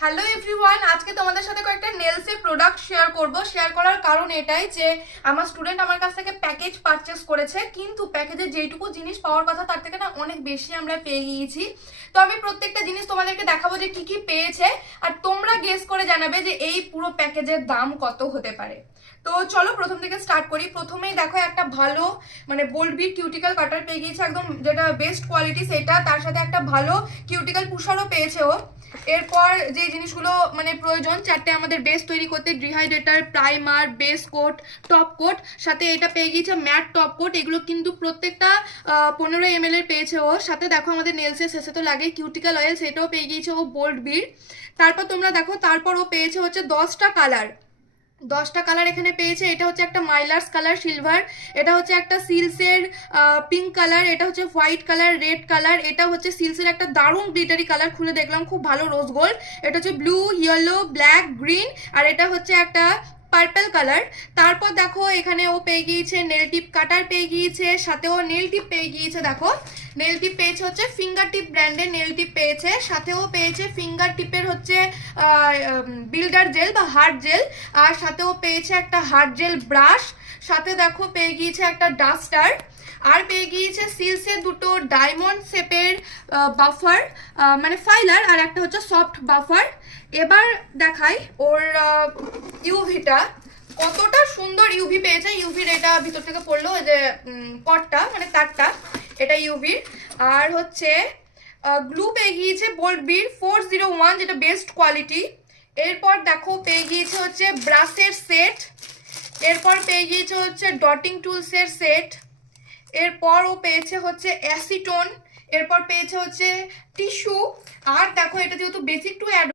Hello everyone, আজকে তোমাদের সাথে কয়েকটা নেলসের প্রোডাক্ট শেয়ার করার কারণ এটাই যে আমার স্টুডেন্ট আমার কাছ থেকে প্যাকেজ পারচেস করেছে, কিন্তু প্যাকেজে যেটুকু জিনিস পাওয়ার কথা তার থেকে না অনেক বেশি আমরা পেয়ে গিয়েছি। তো আমি প্রত্যেকটা জিনিস তোমাদেরকে দেখাবো যে কি কি পেয়েছে, আর তোমরা গেস করে জানাবে যে এই পুরো প্যাকেজের দাম কত হতে পারে। তো চলো প্রথম থেকে স্টার্ট করি। প্রথমেই দেখো একটা ভালো মানে বোল্ড বিট কিউটিক্যাল কাটার পেয়ে গিয়েছে, একদম যেটা বেস্ট কোয়ালিটি সেটা, তার সাথে একটা ভালো কিউটিক্যাল পুষারও পেয়েছে ও। এরপর যে জিনিসগুলো মানে প্রয়োজন চারটে আমাদের বেস তৈরি করতে, dehydrator, primer, base coat, top coat, সাথে এটা পেয়ে গিয়েছে ম্যাট টপ কোট। এগুলো কিন্তু প্রত্যেকটা 15 ml এর পেয়েছে ও। সাথে দেখো আমাদের নেলসের শেষে তো লাগে কিউটিক্যাল অয়েল, সেটাও পেয়ে গিয়েছে ও বোল্ড বিট। তারপর তোমরা দেখো, তারপর ও পেয়েছে হচ্ছে 10টা কালার। 10টা কালার এখানে পেয়েছে। এটা হচ্ছে একটা মাইলার্স কালার সিলভার, এটা হচ্ছে একটা সিলসের পিঙ্ক কালার, এটা হচ্ছে হোয়াইট কালার, রেড কালার, এটা হচ্ছে সিলসের একটা দারুণ গ্লিটারি কালার, খুলে দেখলাম খুব ভালো রোজ গোল্ড, এটা হচ্ছে ব্লু, ইয়েলো, ব্ল্যাক, গ্রিন, আর এটা হচ্ছে একটা পার্পল কালার। তারপর দেখো এখানে ও পেয়ে গিয়েছে নেল টিপ কাটার পেয়ে গিয়েছে, সাথেও নেল টিপ পেয়ে গিয়েছে। দেখো নেল টিপ পেয়েছে হচ্ছে ফিঙ্গার টিপ ব্র্যান্ডের নেল টিপ পেয়েছে, সাথেও পেয়েছে ফিঙ্গার টিপের হচ্ছে বিল্ডার জেল বা হার্ড জেল, আর সাথেও পেয়েছে একটা হার্ড জেল ব্রাশ, সাথে দেখো পেয়ে গিয়েছে একটা ডাস্টার, আর পেয়ে গিয়েছে সিলসের দুটো ডায়মন্ড শেপের বাফার মানে ফাইলার, আর একটা হচ্ছে সফট বাফার। এবার দেখাই ওর ইউভিটা, কতটা সুন্দর ইউভি পেয়েছে। ইউভির এটা ভিতর থেকে পড়লো, ওই যে কটটা মানে তারটা, এটা ইউভির। আর হচ্ছে গ্লু পেয়ে গিয়েছে বোল্ড বির 401, যেটা বেস্ট কোয়ালিটি। এরপর দেখো পেয়ে গিয়েছে হচ্ছে ব্রাশের সেট, এরপর পেয়ে গিয়েছে হচ্ছে ডটিং টুলসের সেট, এরপর ও পেয়েছে হচ্ছে অ্যাসিটোন, এরপর পেয়েছে হচ্ছে টিস্যু। আর দেখো এটা যেহেতু বেসিক টু